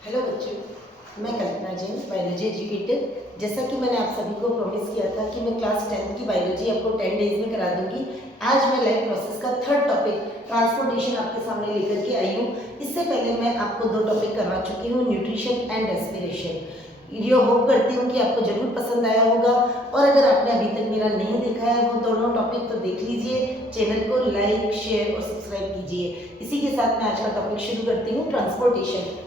Hello बच्चों, मैं कल्पना Jain biology educator. जैसा कि मैंने आप सभी को प्रॉमिस किया था कि मैं क्लास 10 की बायोलॉजी आपको 10 डेज में करा दूंगी। आज मैं लाइफ प्रोसेस का थर्ड टॉपिक ट्रांसपोर्टेशन आपके सामने लेकर के आई हूँ। इससे पहले मैं आपको 2 टॉपिक करवा चुकी हूँ, न्यूट्रिशन एंड रेस्पिरेशन। ये होप करती हूँ कि आपको जरूर पसंद आया होगा, और अगर आपने अभी तक मेरा नहीं देखा है वो दोनों टॉपिक तो देख लीजिए। चैनल को लाइक, शेयर और सब्सक्राइब कीजिए। इसी के साथ मैं आज का टॉपिक शुरू करती हूँ, ट्रांसपोर्टेशन।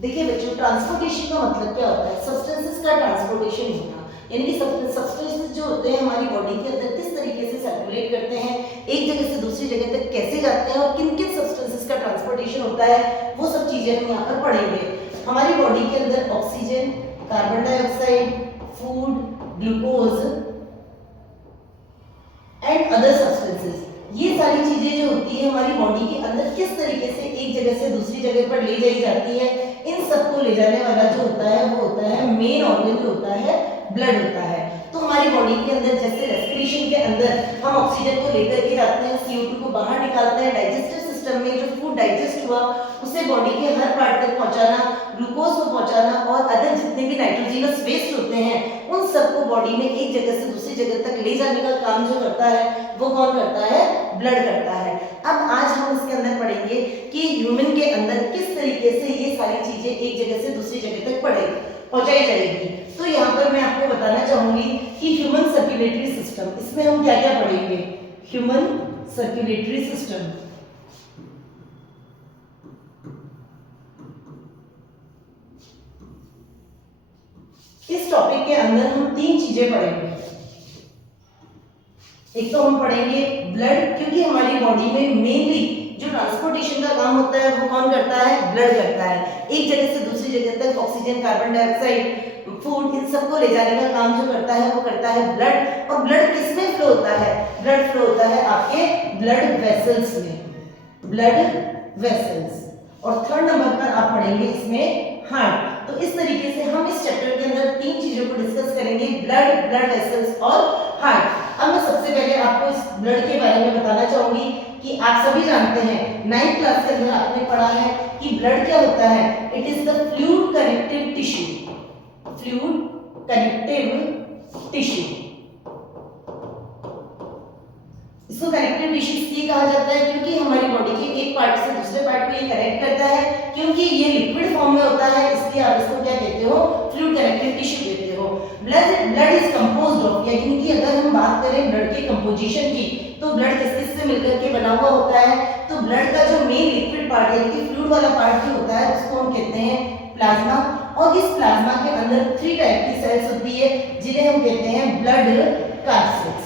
देखिए बच्चों, ट्रांसपोर्टेशन का मतलब क्या होता है? सब्सटेंसेस का ट्रांसपोर्टेशन होना, यानी कि सब्सटेंसेस जो होते हैं हमारी बॉडी के अंदर किस तरीके से सर्कुलेट करते हैं, एक जगह से दूसरी जगह तक कैसे जाते हैं और किन किन सब्सटेंसेस का ट्रांसपोर्टेशन होता है, वो सब चीजें हम यहाँ पर पढ़ेंगे। हमारी बॉडी के अंदर oxygen, carbon dioxide, food, glucose and other substances, ये सारी चीजें जो होती है हमारी बॉडी के अंदर किस तरीके से एक जगह से दूसरी जगह पर ले जाई जाती है, इन सबको ले जाने वाला जो होता है वो होता है मेन ऑर्गन, जो होता है ब्लड होता है। तो हमारी बॉडी के अंदर जैसे रेस्पिरेशन के अंदर हम ऑक्सीजन को लेकर के जाते हैं, CO2 को बाहर निकालते हैं, डाइजेस्टिव सिस्टम में जो फूड डाइजेस्ट हुआ उसे बॉडी के हर पार्ट तक पहुंचाना, ग्लूकोज को पहुंचाना और अदर जितने भी नाइट्रोजनस वेस्ट होते हैं उन सबको बॉडी में एक जगह से दूसरी जगह तक ले जाने का काम जो करता है वो कौन करता है? ब्लड करता है। अब आज हम इसके अंदर पढ़ेंगे कि ह्यूमन के अंदर किस तरीके से ये सारी चीजें एक जगह से दूसरी जगह तक पहुंचाई जाएगी। तो यहाँ पर मैं आपको बताना चाहूंगी कि ह्यूमन सर्कुलेटरी सिस्टम, इसमें हम क्या क्या पढ़ेंगे? ह्यूमन सर्कुलेटरी सिस्टम, इस टॉपिक के अंदर हम 3 चीजें पढ़ेंगे। एक तो हम पढ़ेंगे ब्लड, क्योंकि हमारी बॉडी में मेनली जो ट्रांसपोर्टेशन का काम होता है वो कौन करता है? ब्लड करता है। एक जगह से दूसरी जगह तक ऑक्सीजन, कार्बन डाइऑक्साइड, फूड, इन सबको ले जाने का काम जो करता है वो करता है ब्लड। और ब्लड किस में फ्लो होता है? ब्लड फ्लो होता है आपके ब्लड वेसल्स में, ब्लड वेसल्स। और थर्ड नंबर पर आप पढ़ेंगे इसमें हार्ट। तो इस तरीके से हम इस चैप्टर के अंदर 3 चीजों को डिस्कस करेंगे, ब्लड, ब्लड वेसल्स और हार्ट। अब मैं सबसे पहले आपको इस ब्लड के बारे में बताना चाहूंगी कि आप सभी जानते हैं 9th क्लास के अंदर आपने पढ़ा है कि ब्लड क्या होता है? It is the fluid connective tissue, fluid connective tissue. इसको कनेक्टिव टिश्यू इसलिए कहा जाता है क्योंकि हमारी बॉडी के एक पार्ट से दूसरे पार्ट को ये कनेक्ट करता है। क्योंकि ये लिक्विड फॉर्म में होता है इसलिए आप इसको क्या कहते हो? फ्लूइड कनेक्टिव टिश्यू कहते हो। ब्लड इज कंपोज्ड ऑफ, यानी कि अगर हम बात करें ब्लड के कंपोजिशन की, तो ब्लड किस किस से मिलकर के बना हुआ होता है? तो ब्लड का जो मेन लिक्विड पार्ट यानी कि फ्लूइड वाला पार्ट जो होता है उसको हम कहते हैं प्लाज्मा। और इस प्लाज्मा के अंदर 3 टाइप की सेल्स होती है जिन्हें हम कहते हैं ब्लड कार्सेल्स।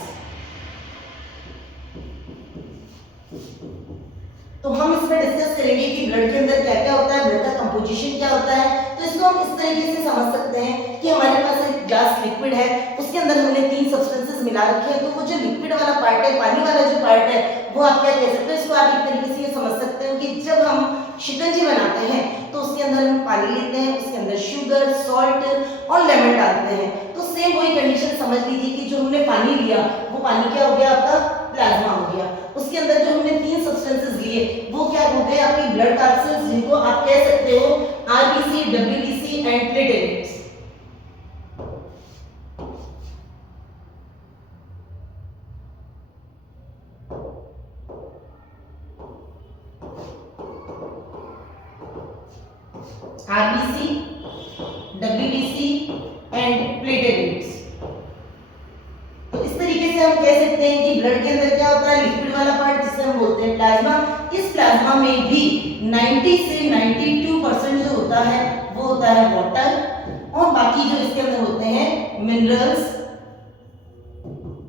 तो हम इसमें डिस्कस करेंगे कि ब्लड के अंदर क्या क्या होता है, ब्लड का कंपोजिशन क्या होता है। तो इसको हम इस तरीके से समझ सकते हैं कि हमारे पास एक ग्लास लिक्विड है, उसके अंदर हमने 3 सब्सटेंसेस मिला रखे हैं। तो वो जो लिक्विड वाला पार्ट है, पानी वाला जो पार्ट है, वो आप क्या कह सकते हो? इसको आप एक तरीके से ये समझ सकते हो कि जब हम शिकंजी बनाते हैं तो उसके अंदर हम पानी लेते हैं, उसके अंदर शुगर, सॉल्ट और लेमन डालते हैं। तो सेम वही कंडीशन समझ लीजिए कि जो हमने पानी लिया वो पानी क्या हो गया? आपका प्लाज्मा हो गया। उसके अंदर जो हमने 3 सब्सटेंसेस लिए वो क्या हो गए? आपके ब्लड कार्सेल्स, जिनको आप कह सकते हो RBC, WBC and platelets. RBC, WBC and platelets. तो इस तरीके से हम कह सकते हैं कि ब्लड के अंदर क्या होता है? लिक्विड वाला पार्ट जिसे हम बोलते हैं प्लाज्मा। इस प्लाज्मा में भी 90 से 92% जो होता है वो होता है वाटर, और बाकी जो इसके अंदर होते हैं मिनरल्स,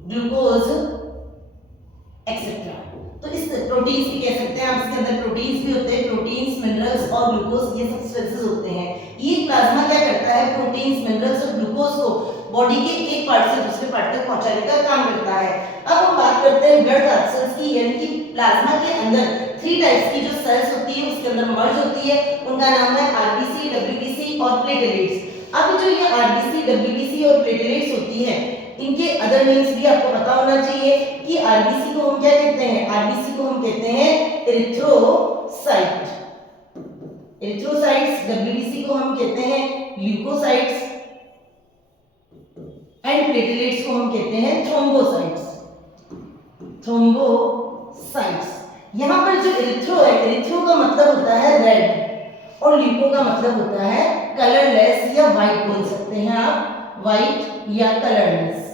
ग्लूकोज एक्सेट्रा। तो इस प्रोटीन्स भी कह सकते हैं आप, इसके अंदर प्रोटीन्स भी होते हैं, प्रोटीन्स, मिनरल्स और ग्लूकोज, ये सब्सटेंसेस होते हैं। ये प्लाज्मा क्या करता है? प्रोटीन्स, मिनरल्स और ग्लूकोज को बॉडी के एक पार्ट से दूसरे पार्ट तक पहुंचाने का काम करता है। अब हम बात करते हैं ब्लड कार्सेल्स की, यानी कि प्लाज्मा के अंदर 3 टाइप्स की जो सेल्स होती है उसके अंदर मर्ज होती है, उनका नाम है RBC, WBC और प्लेटलेट्स। अब जो ये RBC, WBC और प्लेटलेट्स होती है, इनके अदर नेम्स भी आपको पता होना चाहिए कि आरबीसी को हम क्या कहते हैं, आरबीसी को हम कहते हैं एरिथ्रोसाइट, एरिथ्रोसाइट्स, डब्ल्यूबीसी को हम कहते हैं ल्यूकोसाइट्स एंड प्लेटलेट्स को हम कहते हैं थ्रोम्बोसाइट्स, थ्रोम्बोसाइट्स। यहां पर जो एरिथ्रो है, एरिथ्रो का मतलब होता है रेड और ल्यूको का मतलब होता है कलरलेस या व्हाइट बोल सकते हैं आप, व्हाइट या कलरलेस।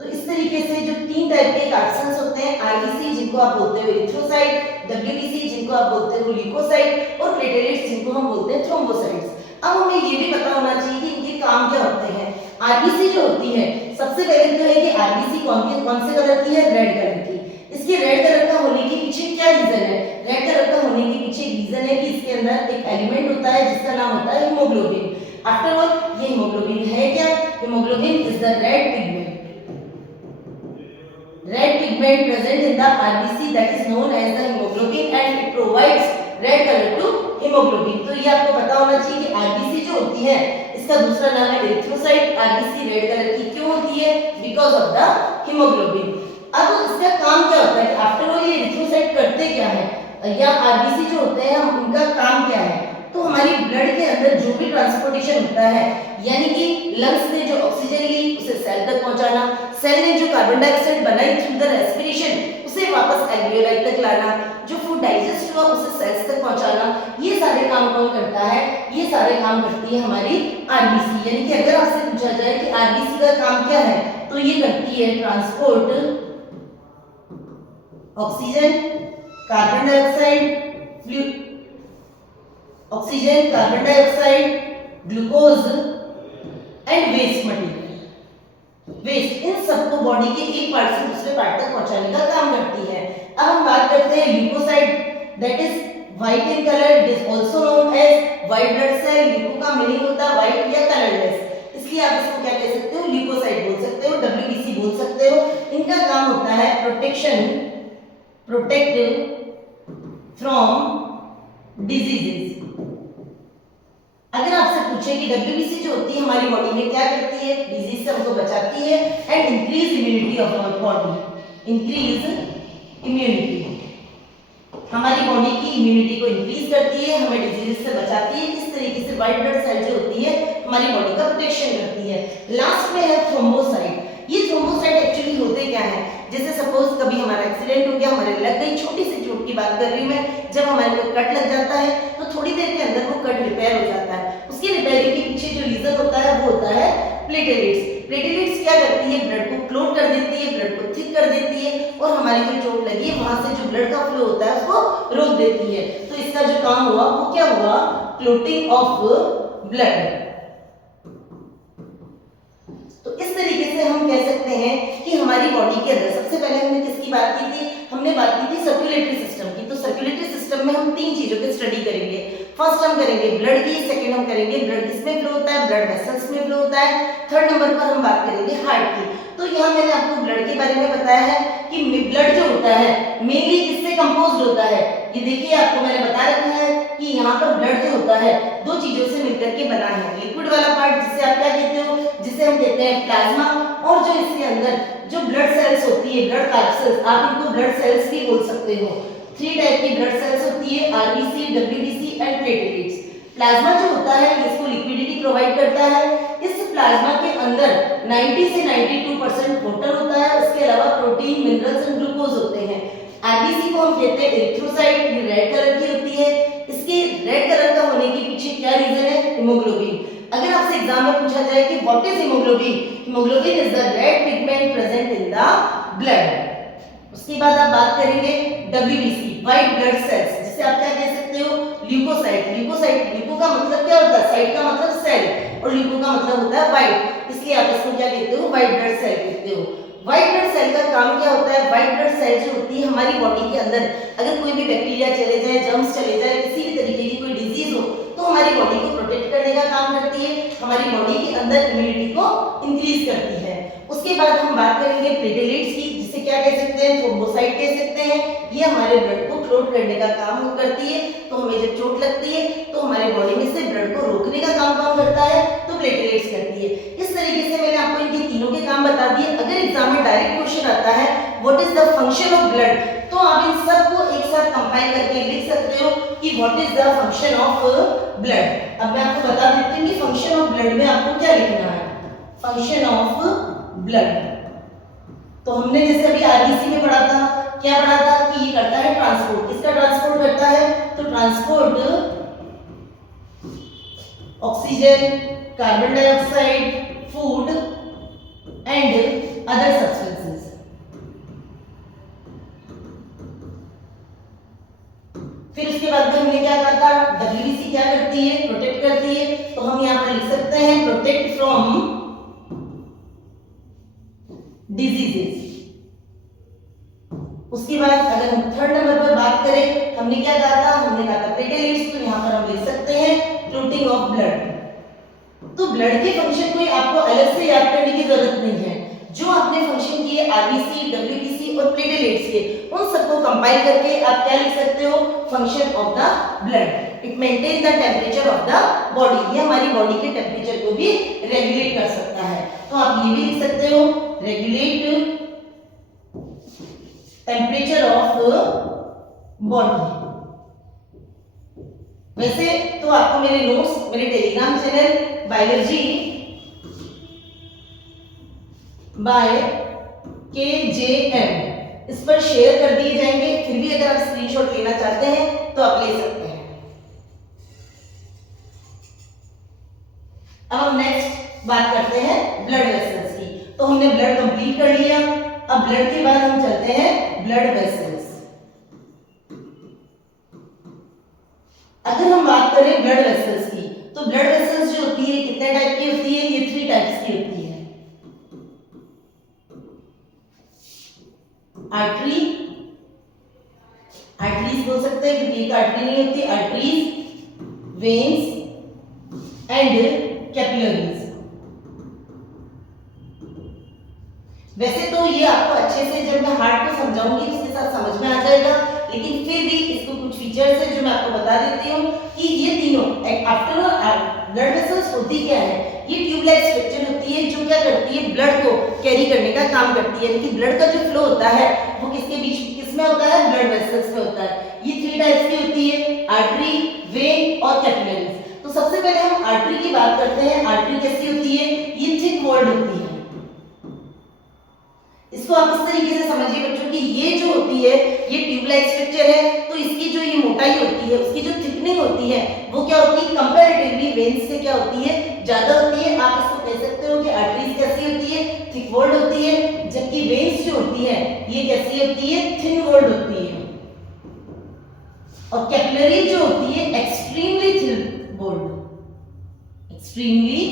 तो इस तरीके से जो तीन टाइप के कार्सन्स होते हैं, आरबीसी जिनको आप बोलते हो एरिथ्रोसाइट, डब्ल्यूबीसी जिनको आप बोलते हो ल्यूकोसाइट और प्लेटलेट्स जिनको हम बोलते हैं थ्रोम्बोसाइट्स। अब हमें ये भी पता होना चाहिए कि इनके काम क्या होते हैं। आरबीसी जो होती है, सबसे पहले तो है कि आरबीसी कौन से कलर की है, रेड कलर की। इसके रेड कलर का होने के पीछे क्या रीजन है, रेड कलर का होने के पीछे रीजन है कि इसके अंदर एक एलिमेंट होता है जिसका नाम होता है हीमोग्लोबिन। आफ्टर ऑल ये हीमोग्लोबिन है क्या, haemoglobin is the red pigment, red pigment present in the RBC that is known as the hemoglobin and it provides red color to hemoglobin। तो ये आपको पता होना चाहिए कि RBC जो होती है इसका दूसरा नाम है एरिथ्रोसाइट। RBC रेड कलर की क्यों होती है, बिकॉज ऑफ द हीमोग्लोबिन। अब इसका काम क्या होता है, आफ्टर ऑल ये एरिथ्रोसाइट करते क्या है या RBC जो होते हैं उनका काम क्या है, तो हमारी ब्लड के अंदर जो भी ट्रांसपोर्टेशन होता है, यानी कि लंग्स ने जो ऑक्सीजन ली उसे सेल तक पहुंचाना, सेल ने जो कार्बन डाइऑक्साइड बनाई थ्रू द रेस्पिरेशन उसे वापस एल्वियोलाई तक लाना, जो फूड डाइजेस्ट हुआ उसे सेल्स तक पहुंचाना, ये सारे काम कौन करता है, ये सारे काम करती है हमारी आरबीसी। यानी कि अगर आपसे पूछा जाए कि आरबीसी का काम क्या है, तो ये करती है transport oxygen, carbon dioxide, oxygen, carbon dioxide, glucose and waste material, waste, इन सबको बॉडी के एक पार्ट से दूसरे पार्ट तक पहुंचाने का काम करती है। अब हम बात करते हैं leucocyte, that is white in colour, it is also known as white blood cell. Leuco का मीनिंग होता है व्हाइट या कलरलेस, इसलिए आप इसको क्या कह सकते हो, ल्यूकोसाइट बोल सकते हो, डब्ल्यूबीसी बोल सकते हो। इनका काम होता है प्रोटेक्शन, प्रोटेक्ट फ्रॉम डिजीजेस। अगर आपसे पूछे कि डब्ल्यूबीसी जो होती है हमारी बॉडी में क्या करती है, डिजीज से हमको बचाती है and increase immunity of our body, increase immunity, हमारी बॉडी की इम्यूनिटी को इंक्रीज करती है, हमें डिजीज से बचाती है। इस तरीके से व्हाइट ब्लड सेल जो होती है हमारी बॉडी का प्रोटेक्शन करती है। लास्ट में है थ्रोम्बोसाइट। ये थ्रोम्बोसाइट एक्चुअली होते क्या है, जैसे सपोज कभी हमारा एक्सीडेंट हो गया, हमारे लग गई, छोटी सी चोट की बात कर रही हूं मैं, जब हमारे को कट लग जाता है तो थोड़ी देर के अंदर वो कट रिपेयर हो जाता है। उसकी रिपेयरिंग के पीछे जो रीजन होता है वो होता है प्लेटलेट्स। प्लेटलेट्स क्या करती है, ब्लड को क्लोट कर देती है, ब्लड को थिक कर देती है और हमारी जो चोट लगी है वहां से जो ब्लड का फ्लो होता है उसको रोक देती है। तो इसका जो काम हुआ वो क्या हुआ, क्लोटिंग ऑफ ब्लड। तो इस तरीके से हम कह सकते हैं कि हमारी बॉडी के अंदर सबसे पहले हमने किसकी बात की थी, हमने बात की थी सर्कुलेटरी सिस्टम की। तो सर्कुलेटरी सिस्टम में हम तीन चीजों की स्टडी करेंगे। फर्स्ट हम करेंगे ब्लड की, सेकंड हम करेंगे ब्लड किसमें फ्लो होता है, ब्लड वेसल्स में फ्लो होता है, थर्ड नंबर पर हम बात करेंगे हार्ट की। तो यहाँ मैंने आपको ब्लड के बारे में बताया है कि ब्लड जो होता है मेनली किससे कंपोज्ड होता है। ये देखिए आपको मैंने बता रखा है कि यहाँ पर ब्लड जो होता है दो चीजों से मिलकर के बना है, लिक्विड वाला पार्ट जिसे आप क्या कहते हो, जिसे हम कहते हैं प्लाज्मा, और जो इसके अंदर जो ब्लड सेल्स होती है, ब्लड कार्सेल्स, आप इनको ब्लड सेल्स भी बोल सकते हो। थ्री टाइप की ब्लड सेल्स होती है, RBC, WBC and platelets. Plasma जो होता है इसको लिक्विडिटी प्रोवाइड करता है। इस प्लाज्मा के अंदर 90 से 92% वाटर होता है, उसके अलावा प्रोटीन, मिनरल्स एंड ग्लूकोज होते हैं। आरबीसी को हम कहते हैं एरिथ्रोसाइट, ये रेड कलर की होती है। इसके रेड कलर का होने के पीछे क्या रीजन है, हीमोग्लोबिन। अगर आपसे एग्जाम में पूछा जाए कि what is haemoglobin, haemoglobin is the red pigment present in the blood. उसके बाद आप बात करेंगे डब्ल्यूबीसी, व्हाइट ब्लड सेल्स, जिसे आप क्या कह सकते हो, ल्यूकोसाइट। ल्यूकोसाइट, ल्यूको का मतलब क्या होता है, साइट का मतलब सेल, और ल्यूको का मतलब होता है व्हाइट, इसलिए आप इसको क्या कहते हो, व्हाइट ब्लड सेल कहते हो। व्हाइट ब्लड सेल का काम क्या होता है, व्हाइट ब्लड सेल जो होती है हमारी बॉडी के अंदर अगर कोई भी बैक्टीरिया चले जाए, जर्म्स चले जाए, किसी भी तरीके की कोई डिजीज हो तो हमारी बॉडी को प्रोटेक्ट करने का काम करती है, हमारी बॉडी के अंदर इम्यूनिटी को इंक्रीज करती है। उसके बाद हम बात करेंगे प्लेटलेट्स की, जिसे क्या कह सकते हैं, थ्रोम्बोसाइट कह सकते हैं। ये हमारे ब्लड को फ्लोट करने का काम करती है। तो हमें जब चोट लगती है तो हमारे बॉडी में से ब्लड को रोकने का काम कौन करता है? तो प्लेटलेट्स करती है। इस तरीके से मैंने आपको इनके तीनों के काम बता दिए। अगर एग्जाम में डायरेक्ट क्वेश्चन आता है what is the function of blood, तो आप इन सबको एक साथ कंपाइल करके लिख सकते हो कि what is the function of blood. अब मैं आपको बता देती हूँ कि फंक्शन ऑफ ब्लड में आपको क्या लिखना है। फंक्शन ऑफ ब्लड, तो हमने जैसे अभी आरबीसी में पढ़ा था, क्या पढ़ा था कि ये करता है ट्रांसपोर्ट। किसका ट्रांसपोर्ट करता है? तो transport oxygen, carbon dioxide, food and other substances. फिर उसके बाद में हमने क्या कहा था? डब्ल्यूबीसी क्या करती है? प्रोटेक्ट करती है। तो हम यहां पर लिख सकते हैं प्रोटेक्ट फ्रॉम डिजीजेस। उसके बाद अगर हम थर्ड नंबर पर बात करें, हमने क्या कहा था? हमने कहा था प्लेटलेट्स। तो यहां पर हम लिख सकते हैं क्लोटिंग ऑफ ब्लड। तो ब्लड के फंक्शन को आपको अलग से याद करने की जरूरत नहीं है। जो आपने फंक्शन किए आरबीसी, डब्ल्यूबीसी और प्लेटलेट्स के, उन सबको कंपाइल करके आप क्या लिख सकते हो? Function of the blood. It maintain the temperature of the body. ये हमारी बॉडी के टेम्परेचर को भी रेगुलेट कर सकता है। तो आप ये भी लिख सकते हो रेगुलेट टेम्परेचर ऑफ बॉडी। वैसे तो आपको मेरे नोट्स मेरे Telegram channel biology by KJM इस पर शेयर कर दिए जाएंगे। फिर भी अगर आप स्क्रीनशॉट लेना चाहते हैं तो आप ले सकते हैं। अब हम नेक्स्ट बात करते हैं ब्लड वेसल्स की। तो हमने ब्लड कंप्लीट कर लिया। अब ब्लड के बाद हम चलते हैं ब्लड वेसल्स। अगर हम बात करें ब्लड वेसल्स की, तो ब्लड वेसल्स जो होती है कितने टाइप की होती है? ये 3 टाइप्स की होती है। आर्टरी, आर्टरीज बोल सकते हैं क्योंकि एक आर्टरी नहीं होती, आर्टरीज, वेन्स एंड कैपिलरीज। वैसे तो ये आपको अच्छे से जब मैं हार्ट को समझाऊंगी उसके साथ समझ में आ जाएगा, लेकिन फिर भी इसको कुछ फीचर्स है जो मैं आपको बता देती हूँ कि ये तीनों आफ्टर ब्लड वेसल्स होती क्या है? ये ट्यूबलाइक स्ट्रक्चर होती है जो क्या करती है? ब्लड को कैरी करने का काम करती है। यानी कि ब्लड का जो फ्लो होता है वो किसके बीच किसमें होता है? ब्लड वेसल्स में होता है। ये 3 टाइप्स की होती है, आर्टरी, वेन और कैपिलरीज। तो सबसे पहले हम आर्टरी की बात करते हैं। आर्टरी कैसी होती है? ये थिक वॉल्ड होती है। इसको आप इस तरीके से समझिए बच्चों कि ये जो होती है ये ट्यूबलाइक स्ट्रक्चर है, तो इसकी जो ये मोटाई होती है, उसकी जो थिकनिंग होती है वो क्या होती है? कंपैरेटिवली वेन्स से क्या होती है? ज्यादा होती है। आप इसको कह सकते हो कि आर्टरीज कैसी होती है? थिक वॉल्ड होती है, जबकि वेन्स जो होती है ये कैसी होती है? थिन वॉल्ड होती है। और कैपिलरी जो होती है extremely thin walled, extremely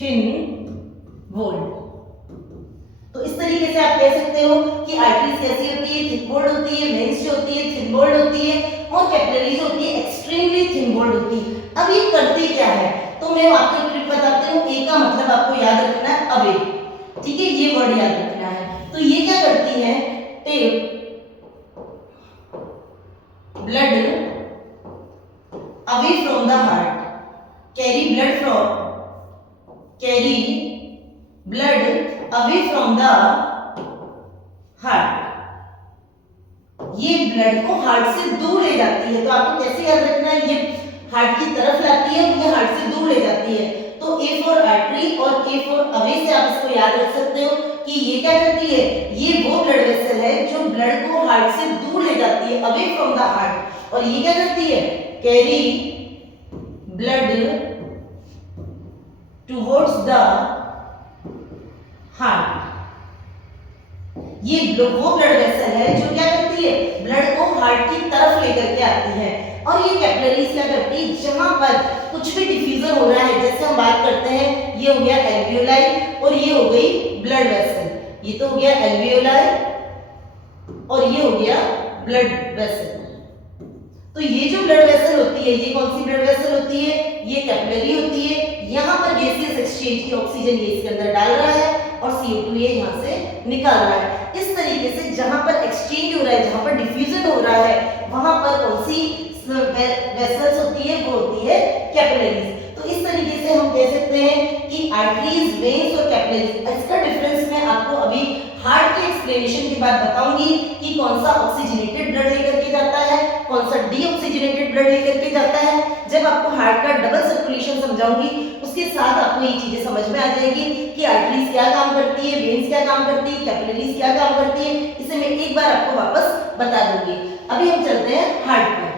thin walled. तो इस तरीके से आप कह सकते हो कि आर्टरीज कैसी होती है? थिक वॉल्ड होती है, वेन्स जो होती है थिन वॉल्ड होती है, और कैपिलरीज होती है एक्सट्रीमली थिन वॉल्ड होती है। अब ये करती क्या है? तो मैं आपको एक ट्रिक बताती हूँ। ए का मतलब आपको याद रखना है अवे, ठीक है? ये वर्ड याद रखना है। तो ये क्या करती है? Take blood away from the heart, carry blood away from the heart. ये ब्लड को हार्ट से दूर ले जाती है। तो आपको कैसे याद रखना है? ये हार्ट की तरफ लाती है और ये हार्ट से दूर ले जाती है। तो ए फॉर आर्टरी और के फॉर अवे से आप इसको याद रख सकते हो कि ये क्या करती है? ये वो ब्लड वेसल है जो ब्लड को हार्ट से दूर ले जाती है, अवे फ्रॉम द हार्ट। और ये क्या करती है? Carry blood towards the heart. ये वो ब्लड वेसल है जो क्या करती है? ब्लड को हार्ट की तरफ लेकर के आती है। और ये कैपिलरीज क्या करती है? जहां पर कुछ भी डिफ्यूजन हो रहा है, जैसे हम बात करते हैं ये हो गया एल्वियोलाई और ये हो गई ब्लड वेसल। ये तो हो गया एल्वियोलाई और ये हो गया ब्लड वेसल। तो ये जो ब्लड वेसल होती है ये कौन सी ब्लड वेसल होती है? ये कैपिलरी होती है। यहाँ पर गैसियस एक्सचेंज की ऑक्सीजन ये इसके अंदर डाल रहा है और CO2 ये यहाँ से निकाल रहा है। इस तरीके से जहां पर एक्सचेंज हो रहा है, जहां पर डिफ्यूजन हो रहा है, वहां पर कौन सी वेसल्स होती है, वो होती है कैपिलरीज। तो इस तरीके से हम कह सकते हैं कि आर्टरीज, वेन्स और कैपिलरीज। इसका डिफरेंस मैं आपको अभी हार्ट के एक्सप्लेनेशन के बाद बताऊंगी कि कौन सा ऑक्सीजनेटेड ब्लड लेकर के जाता है, कौन सा डीऑक्सीजनेटेड ब्लड लेकर के जाता है। जब आपको हार्ट का डबल सर्कुलेशन समझाऊंगी, उसके साथ आपको ये चीजें समझ में आ जाएगी कि आर्टरीज क्या काम करती है, वेन्स क्या काम करती है, कैपिलरीज क्या काम करती है। इसे मैं एक बार आपको वापस बता दूंगी। अभी हम चलते हैं हार्ट पर।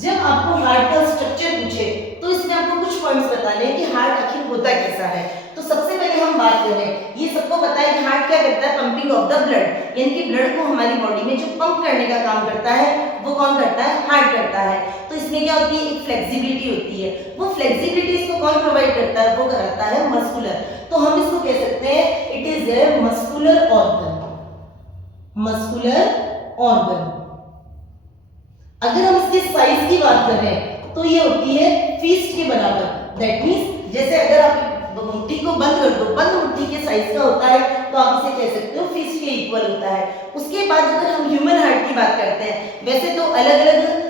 जब आपको हार्ट का स्ट्रक्चर पूछे तो इसमें आपको कुछ पॉइंट्स बताने हैं कि हार्ट आखिर होता कैसा है। तो सबसे पहले हम बात करें, ये सबको पता है कि हार्ट क्या करता है, पंपिंग ऑफ द ब्लड, यानी कि ब्लड को हमारी बॉडी में जो पंप करने का काम करता है वो कौन करता है, हार्ट करता है। तो इसमें क्या होती है, एक फ्लेक्सिबिलिटी होती है। वो फ्लेक्सिबिलिटी इसको कौन प्रोवाइड करता है, वो कराता है मस्कुलर। तो हम इसको कह सकते हैं it is a muscular organ, muscular organ. अगर हम इसके साइज की बात करें तो ये होती है फिस्ट के बराबर। दैट मींस जैसे अगर आप मुट्ठी को बंद कर दो, बंद मुट्ठी के साइज का होता है, तो आप इसे कह सकते हो फिस्ट के इक्वल होता है। उसके बाद अगर हम ह्यूमन हार्ट की बात करते हैं, वैसे तो अलग अलग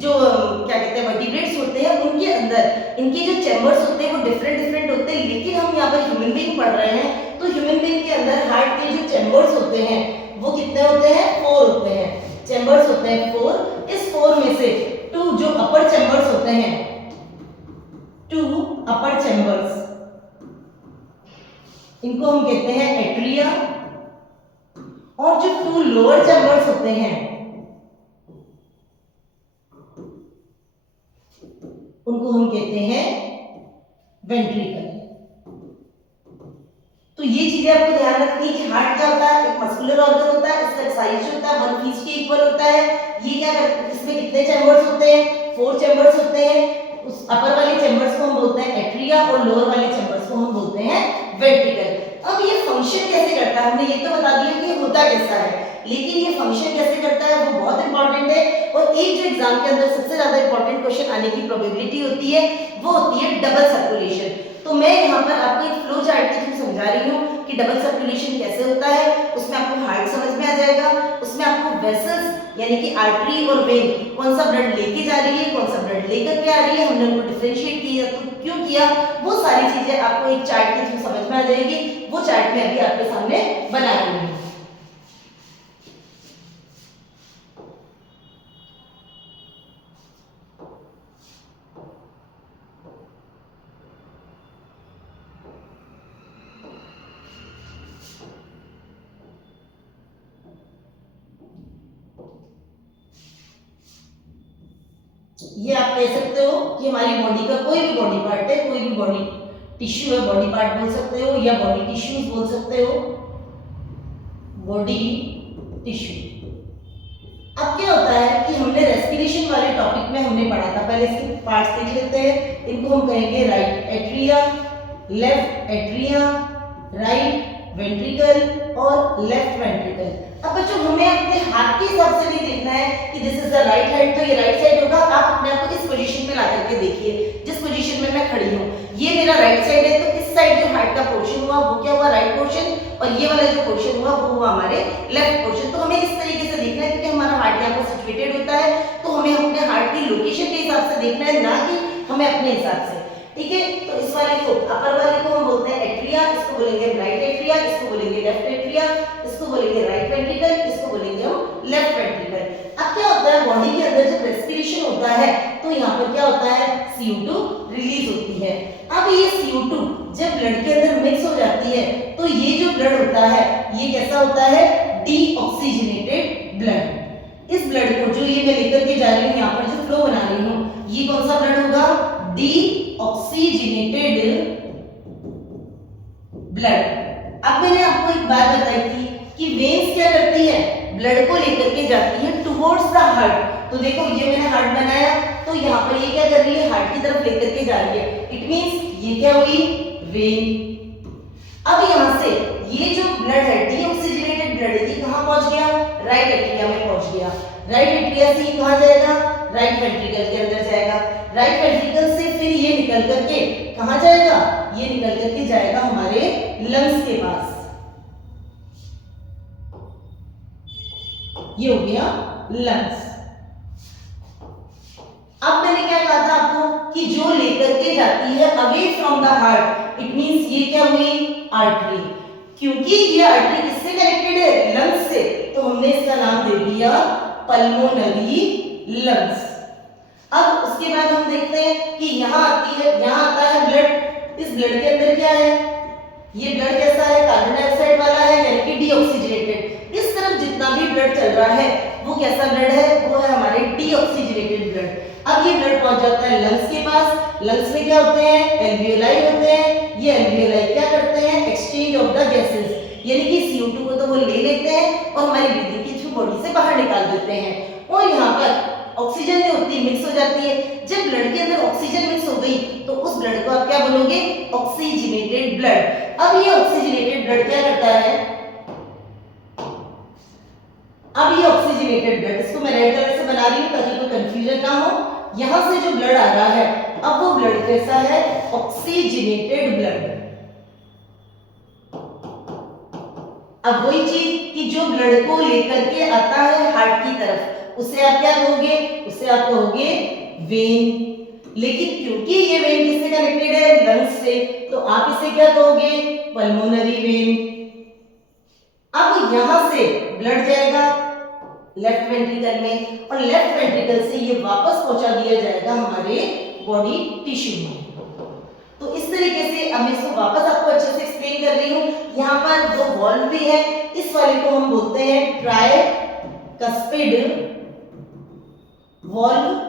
जो क्या कहते हैं वर्टिब्रेट्स होते हैं, उनके अंदर इनके जो चैम्बर्स होते हैं वो डिफरेंट होते हैं। लेकिन हम यहाँ पर ह्यूमन बीइंग पढ़ रहे हैं, तो ह्यूमन बीइंग के अंदर हार्ट के जो चैम्बर्स होते हैं वो कितने होते हैं, 4 होते हैं। चैम्बर्स होते हैं 4। इस 4 में से 2 जो अपर चैम्बर्स होते हैं, 2 अपर चैम्बर्स, इनको हम कहते हैं एट्रिया। और जो 2 लोअर चैम्बर्स होते हैं उनको हम कहते हैं वेंट्रिकल। तो ये चीजें आपको ध्यान रखनी है कि हार्ट क्या होता है, एक मस्कुलर ऑर्गन होता है, इसका साइज होता है 1 फीट के इक्वल होता है। ये क्या करता है, इसमें कितने चैम्बर्स होते हैं, 4 चैम्बर्स होते हैं। उस अपर वाले चैम्बर्स को हम बोलते हैं एट्रिया और लोअर वाले चैम्बर्स को हम बोलते हैं वेंट्रिकल। अब ये फंक्शन कैसे करता है, हमने ये तो बता दिया कि ये होता कैसा है, लेकिन ये फंक्शन कैसे करता है वो बहुत इंपॉर्टेंट है। और एक जो एग्जाम के अंदर सबसे ज्यादा इंपॉर्टेंट क्वेश्चन आने की प्रोबेबिलिटी होती है वो होती है डबल सर्कुलेशन। तो मैं यहाँ पर आपको एक फ्लो चार्ट के थ्रू समझा रही हूँ कि डबल सर्कुलेशन कैसे होता है। उसमें आपको हार्ट समझ में आ जाएगा, उसमें आपको वेसल्स यानी कि आर्टरी और वेन कौन सा ब्लड लेके जा रही है, कौन सा ब्लड लेकर के आ रही है, हमने उनको डिफरेंशिएट किया तो क्यों किया, वो सारी चीजें आपको एक चार्ट के थ्रू समझ में आ जाएगी। वो चार्ट मैं अभी आपके सामने बना रही हूँ। ये आप कह सकते हो कि हमारी बॉडी का कोई भी बॉडी पार्ट है, कोई भी बॉडी टिश्यू है, बॉडी पार्ट बोल सकते हो या बॉडी टिश्यूज बोल सकते हो, बॉडी टिश्यू। अब क्या होता है कि हमने रेस्पिरेशन वाले टॉपिक में हमने पढ़ा था, पहले इसके पार्ट्स देख लेते हैं। इनको हम कहेंगे right atria, left atria, right ventricle और लेफ्ट वेंट्रिकल। अब बच्चों हमें अपने हाथ के हिसाब से नहीं देखना है कि this is the right hand, तो ये राइट साइड होगा। आप अपने आप को इस पोजीशन में ला करके देखिए, जिस पोजीशन में मैं खड़ी हूँ ये मेरा राइट साइड है, तो इस साइड जो हार्ट का पोर्शन हुआ वो क्या हुआ, राइट पोर्शन, और ये वाला जो पोर्शन हुआ वो हुआ हमारे लेफ्ट पोर्शन। तो हमें इस तरीके से देखना है क्योंकि हमारा हार्ट यहाँ पर सिचुएटेड होता है, तो हमें अपने हार्ट की लोकेशन के हिसाब से देखना है, ना कि हमें अपने हिसाब से। ठीक है, तो इस वाले को अपर वाले को हम बोलते हैं एट्रिया, इसको बोलेंगे राइट एट्रिया, इसको बोलेंगे लेफ्ट एट्रिया, इसको बोलेंगे राइट वेंट्रिकल, इसको बोलेंगे हम लेफ्ट वेंट्रिकल। अब क्या होता है बॉडी के अंदर जब रेस्पिरेशन होता है तो यहाँ पर क्या होता है, CO2 रिलीज होती है। अब ये CO2 जब ब्लड के अंदर मिक्स हो जाती है तो ये जो ब्लड होता है ये कैसा होता है, डीऑक्सीजनेटेड ब्लड। इस ब्लड को जो ये मैं लेकर के जा रही हूँ, यहाँ पर जो फ्लो बना रही हूँ, ये कौन सा ब्लड होगा, डीऑक्सीजनेटेड ब्लड। अब मैंने आपको एक बात बताई थी कि वेन्स क्या करती है, ब्लड को लेकर के जाती है टुवर्ड्स द हार्ट। तो देखो ये मैंने हार्ट बनाया, तो यहाँ पर ये क्या कर रही है, हार्ट की तरफ लेकर के जा रही है। इट मींस ये क्या हुई, वेन। अब यहाँ से ये जो ब्लड है डीऑक्सीजनेटेड ब्लड है, ये कहाँ पहुंच गया, राइट एट्रिया में पहुंच गया। राइट एट्रिया से ये कहाँ जाएगा, राइट वेंट्रिकल के अंदर जाएगा। राइट वेंट्रिकल से फिर ये निकल करके कहाँ जाएगा, ये निकल करके जाएगा हमारे लंग्स के पास। ये हो गया लंग्स। अब मैंने क्या कहा था आपको कि जो लेकर के जाती है away from the heart, it means ये क्या हुई, आर्टरी। क्योंकि ये आर्टरी किससे कनेक्टेड है, लंग्स से, तो हमने इसका नाम दे दिया पल्मोनरी लंग्स। अब उसके बाद हम देखते हैं कि यहाँ आती है, यहाँ आता है ब्लड। इस ब्लड के अंदर क्या है, ये ब्लड कैसा है, कार्बन डाइऑक्साइड वाला है, यानी कि डीऑक्सीजनेटेड। इस तरफ जितना भी ब्लड चल रहा है वो कैसा ब्लड है, वो है हमारे डीऑक्सीजनेटेड ब्लड। अब ये ब्लड पहुंच जाता है लंग्स के पास। लंग्स में क्या होते हैं, एल्वियोलाई होते हैं। ये एल्वियोलाई क्या करते हैं, एक्सचेंज ऑफ द गैसेस, यानी कि CO2 को तो वो ले लेते हैं और हमारी ब्रीदिंग के थ्रू बॉडी से बाहर निकाल देते हैं, और यहाँ पर ऑक्सीजन जो होती है मिक्स हो जाती है। जब ब्लड के अंदर ऑक्सीजन मिक्स हो गई तो उस ब्लड को आप क्या बोलोगे, ऑक्सीजनेटेड ब्लड। अब ये ऑक्सीजनेटेड ब्लड क्या करता है, अब ये ऑक्सीजनेटेड ब्लड, इसको मैं रेड कलर से बना रही हूँ ताकि कोई कंफ्यूजन ना हो। यहां से जो ब्लड आ रहा है, अब वो ब्लड कैसा है, ऑक्सीजनेटेड ब्लड। अब वही चीज कि जो ब्लड को लेकर के आता है हार्ट की तरफ, उसे आप क्या कहोगे, उसे आप कहोगे वेन। लेकिन क्योंकि ये वेन किससे कनेक्टेड है, लंग्स से, तो आप इसे क्या कहोगे, पल्मोनरी वेन। अब यहां से ब्लड जाएगा लेफ्ट वेंट्रिकल में, और लेफ्ट वेंट्रिकल से ये वापस पहुंचा दिया जाएगा हमारे बॉडी टिश्यू में। तो इस तरीके से अब मैं इसको वापस आपको अच्छे से एक्सप्लेन कर रही हूँ। यहाँ पर दो वॉल्व भी है, इस वाले को हम बोलते हैं ट्राइकस्पिड वॉल्व।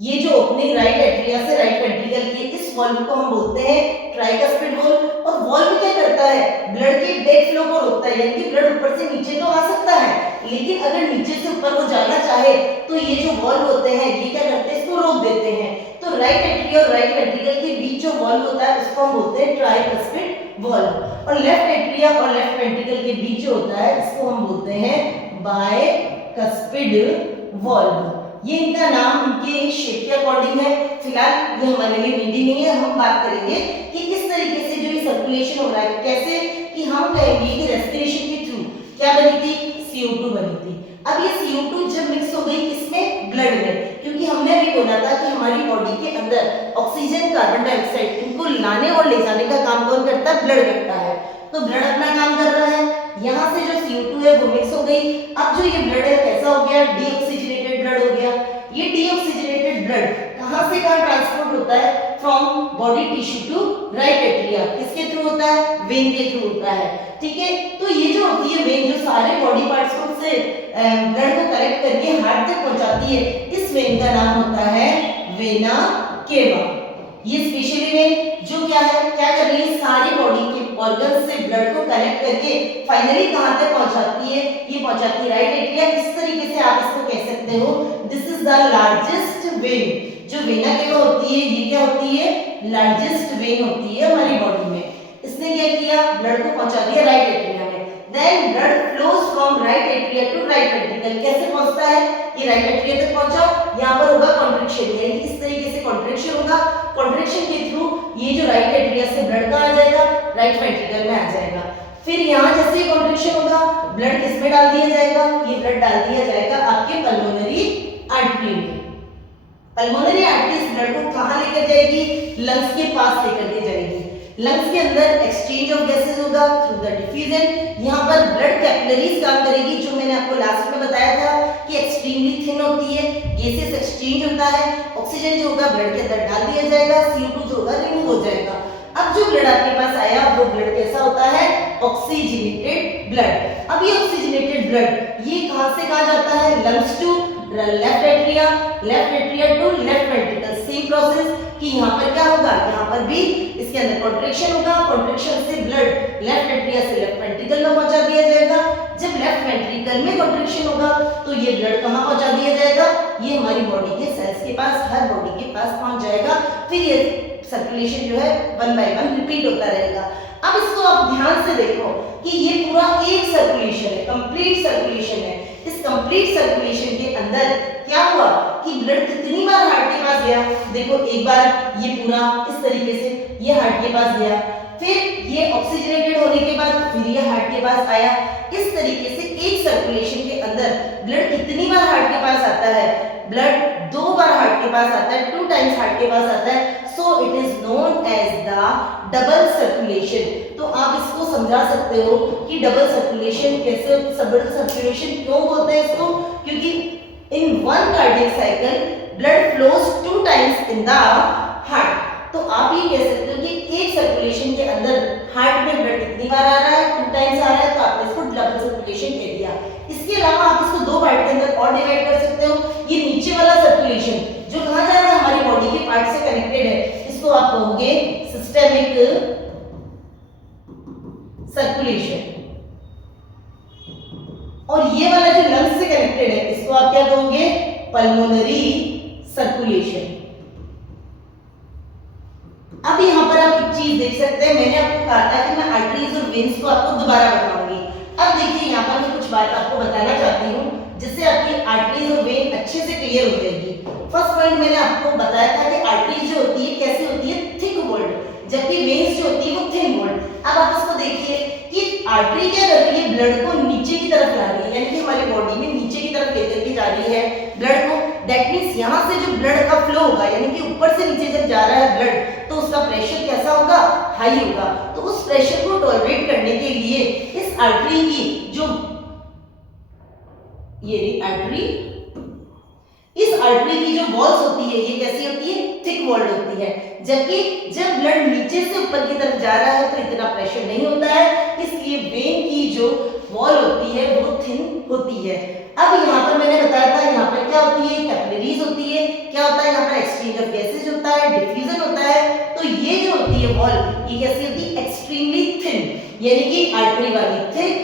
ये जो ओपनिंग राइट एट्रिया से राइट वेंट्रिकल की, इस वॉल्व को हम बोलते हैं ट्राइकस्पिड वॉल्व। और वॉल्व क्या करता है, ब्लड के बैक फ्लो को रोकता है, यानी कि ब्लड ऊपर से नीचे तो आ सकता है, लेकिन अगर नीचे से ऊपर वो जाना चाहे तो ये जो वॉल्व होते हैं ये क्या करते हैं, इसको रोक देते हैं। तो राइट एट्रिया और राइट वेंट्रिकल के बीच जो वॉल्व होता है उसको हम बोलते हैं ट्राइकस्पिड वॉल्व, और लेफ्ट एट्रिया और लेफ्ट वेंट्रिकल के बीच जो होता है इसको हम बोलते हैं बायकस्पिड वॉल्व। ये इनका नाम उनके शेप के अकॉर्डिंग है। फिलहाल ये हमारे लिए नीडी नहीं है, हम बात करेंगे कि किस तरीके से जो ये सर्कुलेशन हो रहा है, कैसे कि हम कहेंगे कि रेस्पिरेशन के थ्रू क्या बनी थी, CO2 बनी थी। अब ये CO2 जब मिक्स हो गई किसमें, ब्लड में, क्योंकि हमने अभी बोला था कि हमारी बॉडी के अंदर ऑक्सीजन, कार्बन डाइऑक्साइड, इनको लाने और ले जाने का काम कौन करता है, ब्लड करता है। तो ब्लड अपना काम कर रहा है, यहाँ से जो CO2 है वो मिक्स हो गई। अब जो ये ब्लड है कैसा हो गया, डीऑक्सीजनेटेड ब्लड हो गया। ये डीऑक्सीजनेटेड ब्लड कहां से कहां ट्रांसपोर्ट होता है, from body tissue to right atria. किसके थ्रू होता है, वेन के थ्रू होता है, ठीक है। तो ये जो होती है वेन, जो सारे बॉडी पार्ट्स को से ब्लड को कलेक्ट करके हार्ट तक पहुंचाती है, इस वेन का नाम होता है वेना केवा। ये स्पेशली वेन जो क्या है, क्या कर रही है, सारी बॉडी के ऑर्गन से ब्लड को कलेक्ट करके फाइनली कहां तक पहुंचाती है, ये पहुंचाती है राइट एट्रिया। इस तरीके से आप इसको कह सकते हो, this is the largest when. जो वेना केवा होती है ये क्या होती है, लार्जेस्ट वेन होती है हमारी बॉडी में। इसने क्या किया, ब्लड को पहुंचा दिया राइट एट्रिया में। Then blood flows from right atria to right ventricle. कैसे पहुंचता है, ये राइट एट्रिया तक पहुंचा, यहाँ पर होगा कॉन्ट्रिक्शन, यानी इस तरीके से कॉन्ट्रिक्शन होगा। कॉन्ट्रिक्शन के थ्रू ये जो राइट एट्रिया से ब्लड कहाँ आ जाएगा, राइट वेंट्रिकल में आ जाएगा। फिर यहाँ जैसे कॉन्ट्रिक्शन होगा, ब्लड किसमें डाल दिया जाएगा, ये ब्लड डाल दिया जाएगा आपके पल्मोनरी आर्टरी में। पल्मोनरी आर्टरी इस ब्लड को कहाँ लेकर जाएगी, लंग्स के पास लेकर के जाएगी। लंग्स के अंदर एक्सचेंज ऑफ गैसेस होगा थ्रू द डिफ्यूजन। यहाँ पर ब्लड कैपिलरीज काम करेगी, जो मैंने आपको लास्ट में बताया था कि एक्सट्रीमली थिन होती है, गैसेस एक्सचेंज होता है, ऑक्सीजन जो होगा ब्लड के अंदर डाल दिया जाएगा, CO2 जो होगा रिमूव हो जाएगा। अब जो ब्लड आपके पास आया वो ब्लड कैसा होता है, ऑक्सीजनेटेड ब्लड। अब ये ऑक्सीजनेटेड ब्लड ये कहां से कहां जाता है, lungs to left atria to left ventricle. Same process कि यहाँ पर क्या होगा, यहाँ पर भी इसके अंदर कॉन्ट्रिक्शन होगा, कॉन्ट्रिक्शन से ब्लड लेफ्ट एट्रिया से लेफ्ट वेंट्रिकल में पहुंचा दिया जाएगा। जब लेफ्ट वेंट्रिकल में कॉन्ट्रिक्शन होगा तो ये ब्लड कहाँ पहुंचा दिया जाएगा, ये हमारी बॉडी के सेल्स के पास, हर बॉडी के पास पहुंच जाएगा। फिर ये सर्कुलेशन जो है 1 बाय 1 रिपीट होता रहेगा। अब इसको आप ध्यान से देखो कि ये पूरा एक सर्कुलेशन है, कंप्लीट सर्कुलेशन है। इस कंप्लीट सर्कुलेशन के अंदर क्या हुआ कि ब्लड कितनी बार हार्ट के पास गया, देखो एक बार ये पूरा इस तरीके से ये हार्ट के पास गया, फिर ये ऑक्सीजनेटेड होने के बाद फिर ये हार्ट के पास आया। इस तरीके से एक सर्कुलेशन के अंदर ब्लड कितनी बार हार्ट के पास आता है, ब्लड 2 बार हार्ट के पास आता है, 2 टाइम्स हार्ट के पास आता है। So it is known as the double circulation. तो आप इसको समझा सकते हो कि डबल सर्कुलेशन कैसे, डबल सर्कुलेशन क्यों बोलते हैं इसको, क्योंकि in one cardiac cycle blood flows 2 times in the heart. तो आप ये कह सकते हो कि एक सर्कुलेशन के अंदर हार्ट में ब्लड कितनी बार आ रहा है, 2 टाइम्स आ रहा है, तो आपने इसको डबल सर्कुलेशन कह दिया। इसके अलावा आप इसको 2 पार्ट के अंदर और डिवाइड कर सकते हो। ये नीचे वाला सर्कुलेशन जो कहां जा रहा है, हमारी बॉडी के पार्ट से कनेक्टेड है, इसको आप कहोगे सिस्टेमिक सर्कुलेशन। और ये वाला जो लंग्स से कनेक्टेड है, इसको आप क्या कहोगे, पल्मोनरी सर्कुलेशन। अब यहाँ पर आप एक चीज देख सकते हैं, मैंने आपको कहा था कि मैं आर्टरीज और वेन्स को आपको दोबारा बताऊंगी। अब देखिए यहाँ पर मैं कुछ बात आपको बताना चाहती हूँ जिससे आपकी आर्टरीज और वेन अच्छे से क्लियर हो जाएगी। फर्स्ट पॉइंट मैंने आपको बताया था कि आर्टरीज जो होती है कैसी होती है, थिक वॉल्ड, जबकि वेन्स जो होती है वो थिन वॉल्ड। अब आप इसको देखिए कि आर्टरी क्या कर रही है, ब्लड को नीचे की तरफ ला रही है, यानी कि हमारी बॉडी में नीचे की तरफ लेकर के जा रही है ब्लड को। दैट मींस यहाँ से जो ब्लड का फ्लो होगा, यानी कि ऊपर से नीचे जब जा रहा है ब्लड, तो उसका प्रेशर कैसा होगा, हाई होगा। तो उस प्रेशर को टॉलरेट करने के लिए इस आर्टरी की जो ये आर्टरी, इस आर्टरी की जो वॉल्स होती है ये कैसी होती है, थिक वॉल्ड होती है। जबकि जब ब्लड नीचे से ऊपर की तरफ जा रहा है तो इतना प्रेशर नहीं होता है, इसलिए वेन की जो वॉल होती है वो थिन होती है। अब यहाँ पर मैंने बताया था, यहाँ पर क्या होती है, कैपिलरीज होती है, क्या होता है यहाँ पर, एक्सचेंज ऑफ गैसेज होता है, डिफ्यूजन होता है। तो ये जो होती है वॉल, ये कैसी होती है, एक्सट्रीमली थिन, यानी कि आर्टरी वाली थिक,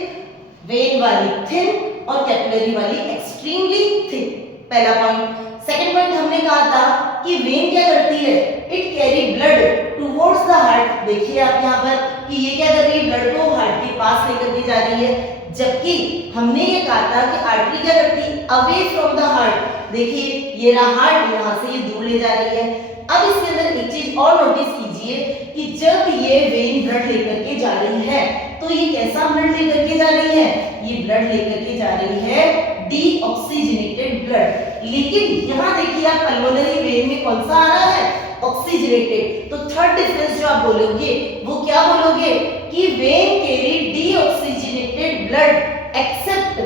वेन वाली थिन और कैपिलरी वाली एक्सट्रीमली थिक। पहला पॉइंट। सेकंड पॉइंट हमने कहा था कि वेन क्या करती है, it carry blood towards the heart. देखिए आप यहाँ पर कि ये क्या कर रही है, ब्लड को हार्ट के पास लेकर के जा रही है, जबकि हमने ये कहा था कि आर्टरी क्या करती है, अवे फ्रॉम द हार्ट। देखिए ये रहा हार्ट, यहाँ से ये दूर ले जा रही है। अब इसके अंदर एक चीज और नोटिस कीजिए कि जब ये वेन ब्लड लेकर के जा रही है तो ये कैसा ब्लड लेकर के जा रही है, ये ब्लड लेकर के जा रही है डीऑक्सीजनेटेड ब्लड। लेकिन यहाँ देखिए आप पल्मोनरी वेन में कौन सा आ रहा है, ऑक्सीजनेटेड। तो थर्ड डिफरेंस जो आप बोलोगे वो क्या बोलोगे कि when carry deoxygenated blood accept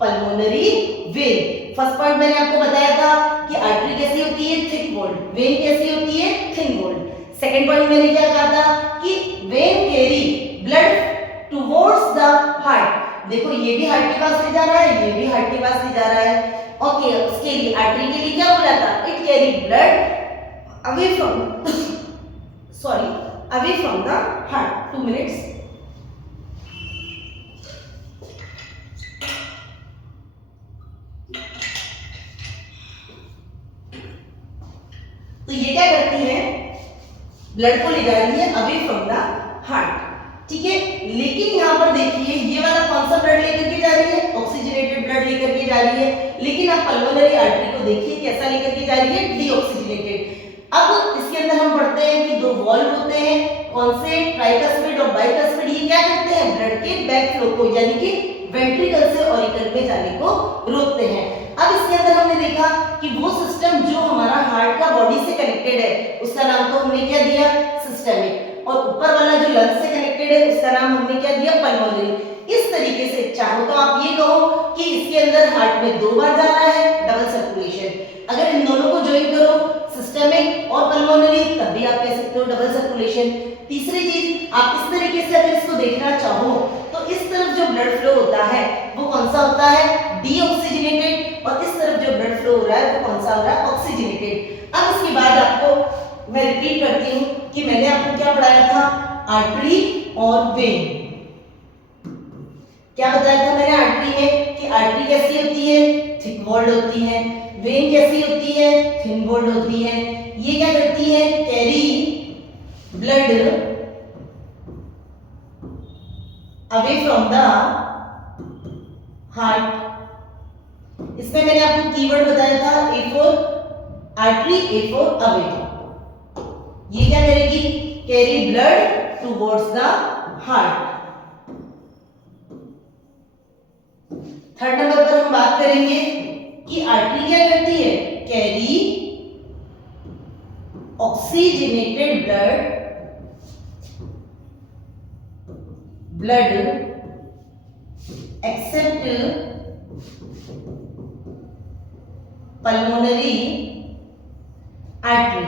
pulmonary vein. First point मैंने आपको बताया था कि आर्टरी कैसी होती है, थिक वॉल्ड, वेन कैसी होती है, थिन वॉल्ड। सेकंड पॉइंट मैंने क्या कहा था कि when carry blood towards the heart. देखो ये भी हार्ट के पास ले जा रहा है, ये भी हार्ट के पास ले जा रहा है। ओके, उसके लिए आर्टरी के लिए क्या बोला था, it carry blood away from away from the heart। 2 minutes। तो ये क्या करती है, ब्लड को ले जा रही है अवे फ्रॉम द हार्ट, ठीक है। लेकिन यहाँ पर देखिए ये वाला कौन सा ब्लड लेकर के जा रही है, ऑक्सीजनेटेड ब्लड लेकर के जा रही है। लेकिन आप पल्मोनरी आर्टरी को देखिए कैसा लेकर के जा रही है, डीऑक्सीजनेटेड। अब इसके अंदर हम पढ़ते हैं कि 2 वॉल्व होते हैं, कौन से, ट्राइकस्मिड और बाइकस्मिड। ये क्या करते हैं, ब्लड के बैक फ्लो को यानी कि वेंट्रिकल से ऑरिकल में जाने को रोकते हैं। अब इसके अंदर हमने देखा कि वो सिस्टम जो हमारा हार्ट का बॉडी से कनेक्टेड है उसका नाम तो हमने क्या दिया, सिस्टेमिक, और ऊपर वाला जो लंग्स से कनेक्टेड है उसका नाम हमने क्या दिया, पल्मोनरी। इस तरीके से चाहो तो आप ये कहो कि इसके अंदर हार्ट में 2 बार जा रहा है, डबल सर्कुलेशन। अगर इन दोनों को ज्वाइन करो, सिस्टेमिक और पल्मोनरी, तब भी आप कह सकते हो डबल सर्कुलेशन। तीसरी चीज, आप इस तरीके से अगर इसको देखना चाहो तो इस तरफ जो ब्लड फ्लो होता है वो कौन सा होता है, डीऑक्सीजनेटेड, और इस तरफ जो ब्लड फ्लो हो रहा है वो कौन सा हो रहा है, ऑक्सीजनेटेड। अब इसके बाद आपको मैं रिपीट करती हूँ कि मैंने आपको क्या पढ़ाया था, आर्टरी और वेन। क्या बताया था मैंने आर्टरी में कि आर्टरी कैसी होती है, थिक वॉल्ड होती है, वेन कैसी होती है, थिन वॉल्ड होती है। ये क्या करती है, carry blood away from the heart इसमें मैंने आपको कीवर्ड बताया था A for artery, A for away. ये क्या करेगी? Carry blood towards the heart. Third number पर हम बात करेंगे कि आर्टरी क्या करती है? Carry oxygenated blood accept pulmonary artery.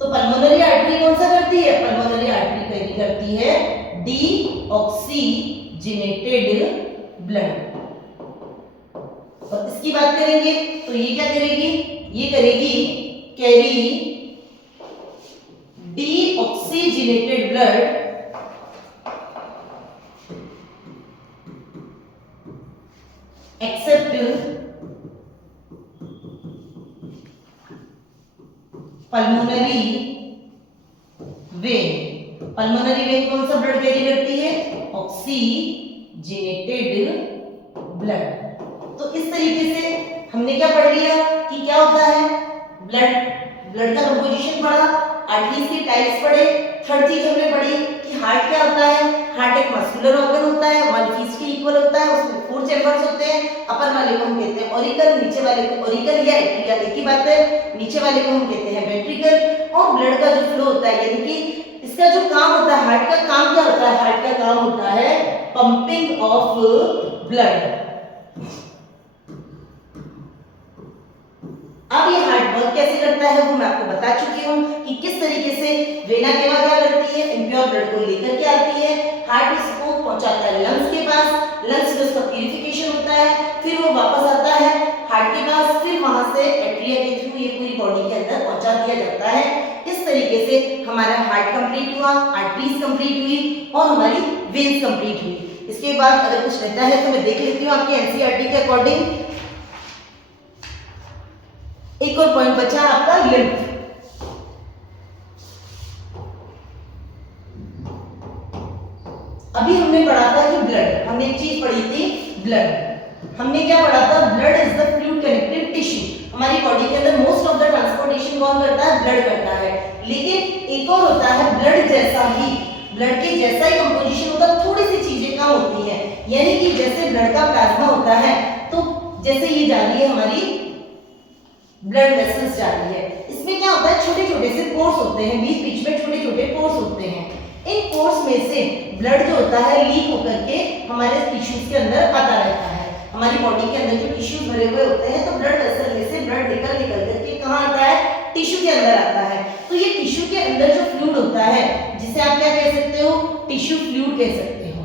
तो पल्मोनरी आर्टरी कौन सा करती है? पल्मोनरी आर्टरी कैरी करती है डी ऑक्सीजनेटेड ब्लड। और इसकी बात करेंगे तो ये क्या करेगी? ये करेगी carry D oxygenated blood accept pulmonary vein. Pulmonary vein कौन सा ब्लड कैरी करती है? Oxygenated blood. तो इस तरीके से हमने क्या पढ़ लिया कि क्या होता है? ब्लड का कंपोजिशन पढ़ा, आर्टरीज के टाइप्स पढ़े। थर्ड चीज हमने पढ़ी कि हार्ट क्या होता है? हार्ट एक मस्कुलर ऑर्गन होता है, 1 फीस के इक्वल होता है, उसमें 4 चैम्बर्स होते हैं। अपर वाले को हम कहते हैं ऑरिकल, नीचे वाले को ऑरिकल या एट्रिया, एक ही बात है। नीचे वाले को हम कहते हैं वेंट्रिकल। और ब्लड का जो फ्लो होता है, यानी कि इसका जो काम होता है, हार्ट का काम क्या होता है? हार्ट का काम होता है पंपिंग ऑफ ब्लड। अब ये हार्ट वर्क कैसे करता है वो मैं आपको बता चुकी हूँ कि किस तरीके से वेना केवा क्या करती है? इम्प्योर ब्लड को लेकर के आती है, हार्ट इसको पहुंचाता है लंग्स के पास, लंग्स में उसका प्यूरिफिकेशन होता है, फिर वो वापस आता है हार्ट के पास, फिर वहां से एट्रिया के थ्रू ये पूरी बॉडी के अंदर पहुंचा दिया जाता है। इस तरीके से हमारा हार्ट कंप्लीट हुआ, आर्टरीज कंप्लीट हुई और हमारी वेन्स कंप्लीट हुई। इसके बाद अगर कुछ रहता है तो मैं देख लेती हूँ आपके एनसीईआरटी के अकॉर्डिंग। एक और पॉइंट बचा आपका लिम्फ। अभी हमने पढ़ा था कि ब्लड, हमने एक चीज पढ़ी थी ब्लड। हमने क्या पढ़ा था? Blood is the fluid connective tissue. हमारी बॉडी के अंदर मोस्ट ऑफ द ट्रांसपोर्टेशन कौन करता है? ब्लड करता है। लेकिन एक और होता है ब्लड जैसा ही, ब्लड के जैसा ही कंपोजिशन होता है, थोड़ी सी चीजें कम होती हैं। यानी कि जैसे ब्लड का प्लाज्मा होता है, तो जैसे ये जा रही है हमारी ब्लड वेसल्स जा रही है, इसमें क्या होता है? छोटे छोटे से पोर्स होते हैं, बीच बीच में छोटे छोटे पोर्स होते हैं। इन पोर्स में से ब्लड जो होता है लीक होकर के हमारे टिश्यूज के अंदर आता रहता है। हमारी बॉडी के अंदर जो टिश्यूज भरे हुए होते हैं, तो ब्लड वेसल में से ब्लड निकल निकल करके कहाँ आता है? टिश्यू के अंदर आता है। तो ये टिश्यू के अंदर जो फ्लूइड होता है, जिसे आप क्या कह सकते हो? टिश्यू फ्लूइड कह सकते हो।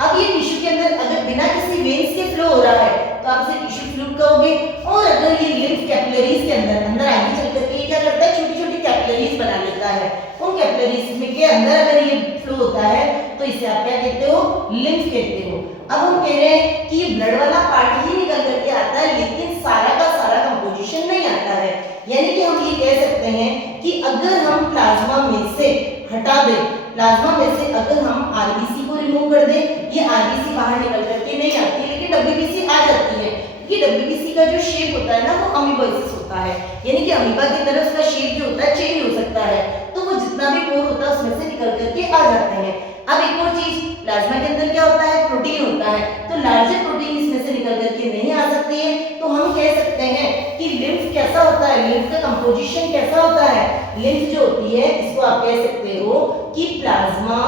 अब ये टिश्यू के अंदर अगर बिना किसी वेन्स के फ्लो हो रहा है तो आप इसे टिश्यू फ्लूइड कहोगे। और अगर ये लिम्फ कैपिलरीज के अंदर आगे चल करके ये क्या करता है? छोटी छोटी कैपिलरीज बना लेता है। उन कैपिलरीज में के अंदर अगर ये फ्लो होता है तो इसे आप क्या कहते हो? लिम्फ कहते हो। अब हम कह रहे हैं कि ब्लड वाला पार्ट ही निकल करके आता है, लेकिन सारा का सारा कंपोजिशन नहीं आता है। यानी कि हम ये कह सकते हैं कि अगर हम प्लाज्मा में से हटा दें, प्लाज्मा में से अगर हम आरबीसी को रिमूव कर दें, ये आरबीसी बाहर निकल करके नहीं आती, लेकिन डब्ल्यूबीसी आ जाती है। क्योंकि डब्ल्यूबीसी का जो शेप होता है ना, वो अमीबोइसिस होता है, यानी कि अमीबा की तरह उसका शेप जो होता है चेंज हो सकता है। तो वो जितना भी पोर होता है उसमें से निकल करके आ जाते हैं। अब एक और चीज, प्लाज्मा के अंदर क्या होता है? प्रोटीन होता है, तो लार्जर प्रोटीन इसमें से निकल करके नहीं आ सकती है। तो हम कह सकते हैं कि लिम्फ कैसा होता है? लिम्फ का कंपोजिशन कैसा होता है? लिम्फ जो होती है, इसको आप कह सकते हो कि plasma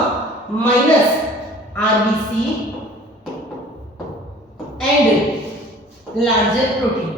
minus RBC and larger protein.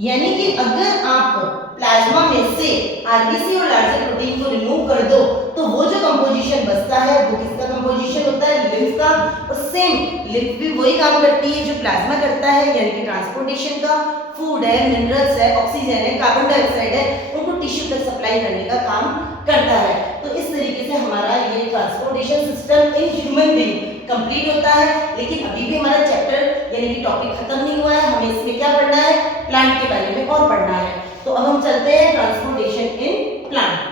यानी कि अगर आप प्लाज्मा में से आरबीसी और लार्जर प्रोटीन को रिमूव कर दो तो वो जो कंपोजिशन बचता है वो किसका कंपोजिशन होता है? लिम्फ का। और सेम लिम्फ भी वही काम करती है जो प्लाज्मा करता है, यानी कि ट्रांसपोर्टेशन का। फूड है, मिनरल्स है, ऑक्सीजन है, कार्बन डाइऑक्साइड है, उनको टिश्यू तक सप्लाई करने का काम करता है। तो इस तरीके से हमारा ये transportation system in human being complete होता है। लेकिन अभी भी हमारा चैप्टर यानी कि टॉपिक खत्म नहीं हुआ है, हमें इसमें क्या पढ़ना है? प्लांट के बारे में और पढ़ना है। तो अब हम चलते हैं ट्रांसपोर्टेशन इन प्लांट।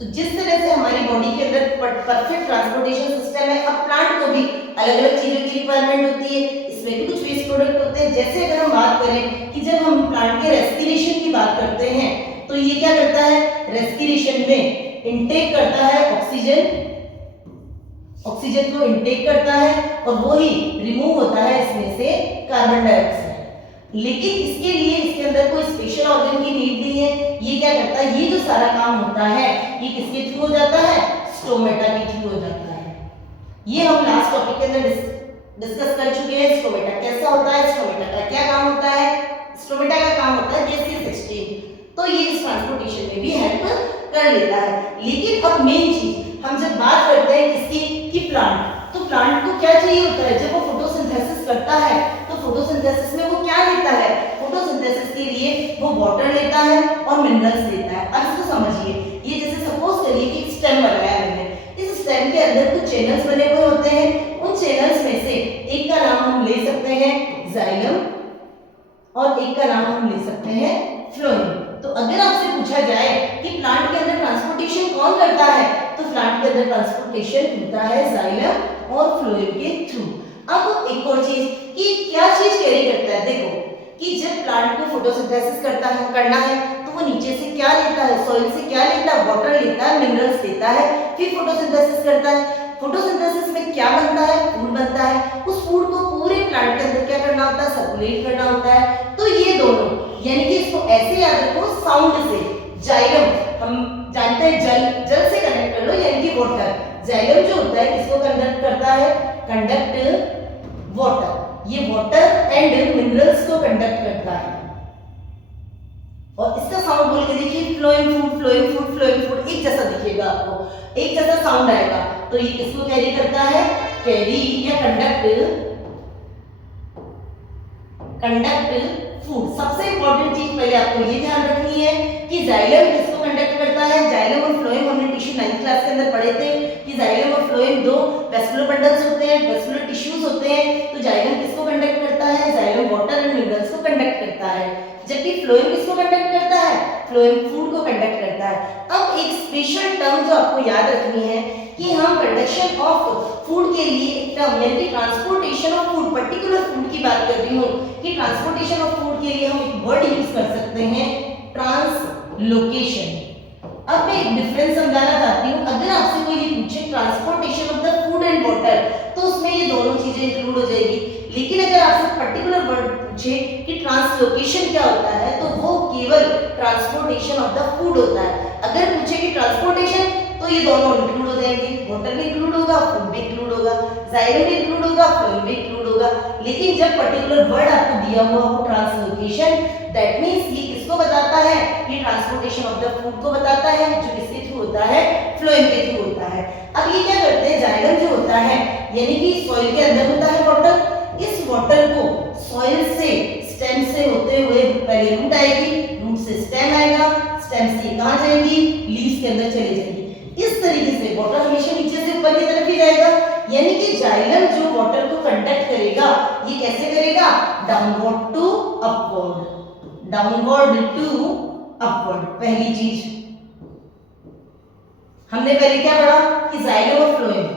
तो जिस तरह से हमारी बॉडी के अंदर परफेक्ट ट्रांसपोर्टेशन सिस्टम है, अब प्लांट को भी अलग अलग चीजों की रिक्वायरमेंट होती है, इसमें भी कुछ वेस्ट प्रोडक्ट होते हैं। जैसे अगर हम बात करें कि जब हम प्लांट के रेस्पिरेशन की बात करते हैं तो ये क्या करता है, रेस्पिरेशन में इनटेक करता है ऑक्सीजन, ऑक्सीजन को इनटेक करता है और वो ही रिमूव होता है इसमें से कार्बन डाइऑक्साइड। लेकिन इसके लिए इसके अंदर कोई स्पेशल ऑर्गन की नीड नहीं है। ये क्या करता है, ये जो सारा काम होता है ये किसके थ्रू हो जाता है, स्टोमेटा के थ्रू हो जाता है। ये हम लास्ट टॉपिक के अंदर डिस्कस कर चुके हैं। स्टोमेटा कैसा होता है, स्टोमेटा का क्या काम होता है। स्टोमेटा का काम होता है गैसियस एक्सचेंज, तो ये इस ट्रांसपोर्टेशन में भी हेल्प कर लेता है। लेकिन अब मेन चीज हम जब बात करते हैं किसकी, कि प्लांट, तो प्लांट को क्या चाहिए होता है, जब वो फोटोसिंथेसिस करता है तो फोटोसिंथेसिस में वो क्या लेता है, फोटोसिंथेसिस के लिए वो वाटर लेता है और मिनरल्स लेता है। अब इसको समझिए, ये जैसे सपोज करिए कि स्टेम बनाया मैंने, इस स्टेम के अंदर कुछ चैनल्स बने हुए होते हैं। उन चैनल्स में से एक का नाम हम ले सकते हैं जाइलम और एक का नाम हम ले सकते हैं फ्लोएम। तो अगर आपसे पूछा जाए कि प्लांट के अंदर ट्रांसपोर्टेशन कौन करता है, तो प्लांट के अंदर ट्रांसपोर्टेशन होता है जाइलम और फ्लोएम के थ्रू। अब एक और चीज कि क्या चीज कैरी करता है, देखो कि जब प्लांट को फोटोसिंथेसिस करना है तो वो नीचे से क्या लेता है, सॉइल से क्या लेता है, वाटर लेता है, मिनरल्स लेता है, फिर फोटोसिंथेसिस करता है। फोटोसिंथेसिस में क्या बनता है, फूड बनता है। उस फूड को पूरे प्लांट के अंदर क्या करना होता है, सर्कुलेट करना होता है। तो ये दोनों, यानी कि इसको ऐसे याद रखो साउंड से, जाइलम हम जानते हैं जल से कनेक्ट कर लो, यानी कि वाटर। जाइलम जो होता है किसको कंडक्ट करता है, कंडक्ट वाटर, ये वाटर एंड मिनरल्स को कंडक्ट करता है। और इसका साउंड बोल के देखिए, flowing food, flowing food, flowing food, एक जैसा दिखेगा आपको, एक जैसा साउंड आएगा। तो ये किसको कैरी करता है, कैरी या कंडक्ट फूड। सबसे इंपॉर्टेंट चीज पहले आपको ये ध्यान रखनी है कि जाइलम किसको कंडक्ट करता है। जाइलम और फ्लोएम हमने टिश्यू 9th क्लास के अंदर पढ़े थे कि जाइलम और फ्लोएम दो वेस्कुलर बंडल्स होते हैं, वेस्कुलर टिश्यूज होते हैं। तो जाइलम किसको कंडक्ट करता है, जाइलम वाटर एंड मिनरल्स को कंडक्ट करता है, जबकि फ्लोएम किसको कंडक्ट करता है, फ्लोएम फूड को कंडक्ट करता है। अब एक स्पेशल टर्म जो आपको याद रखनी है कि हम कंडक्शन ऑफ फूड के लिए एक टर्म, यानी transportation of food, particular food की बात कर रही हूँ कि ट्रांसपोर्टेशन ऑफ फूड के लिए हम एक वर्ड यूज कर सकते हैं, ट्रांसलोकेशन। अब मैं एक डिफरेंस समझाना चाहती हूँ। अगर आपसे कोई ये पूछे transportation of the food and water, तो उसमें ये दोनों चीजें इंक्लूड हो जाएगी। लेकिन अगर आपसे पर्टिकुलर वर्ड पूछे कि ट्रांसलोकेशन क्या होता है, तो वो केवल ट्रांसपोर्टेशन ऑफ द फूड होता है। अगर पूछे कि ट्रांसपोर्टेशन, तो ये दोनों इंक्लूड हो जाएंगे, वाटर भी इंक्लूड होगा, फूड भी इंक्लूड होगा, जाइलम भी इंक्लूड होगा, फ्लोएम भी इंक्लूड होगा। लेकिन जब पर्टिकुलर वर्ड आपको दिया हुआ हो ट्रांसलोकेशन, दैट मींस ये किसको बताता है, ये ट्रांसपोर्टेशन ऑफ द फूड को बताता है, जो किसके थ्रू होता है, फ्लोएम के थ्रू होता है। अब ये क्या करते हैं, जाइलम जो होता है यानी कि सॉइल के अंदर होता है वाटर, इस वाटर को सॉइल से, स्टेम से होते हुए पहले रूट आएगी, रूट से स्टेम आएगा, स्टेम से कहां जाएगी, लीव्स के अंदर चले जाएगी। इस तरीके से वाटर हमेशा नीचे से ऊपर की तरफ ही जाएगा, यानी कि जाइलम जो वाटर को कंडक्ट करेगा, ये कैसे करेगा, downward to upward, downward to upward. पहली चीज हमने पहले क्या पढ़ा कि जाइलम और फ्लोएम,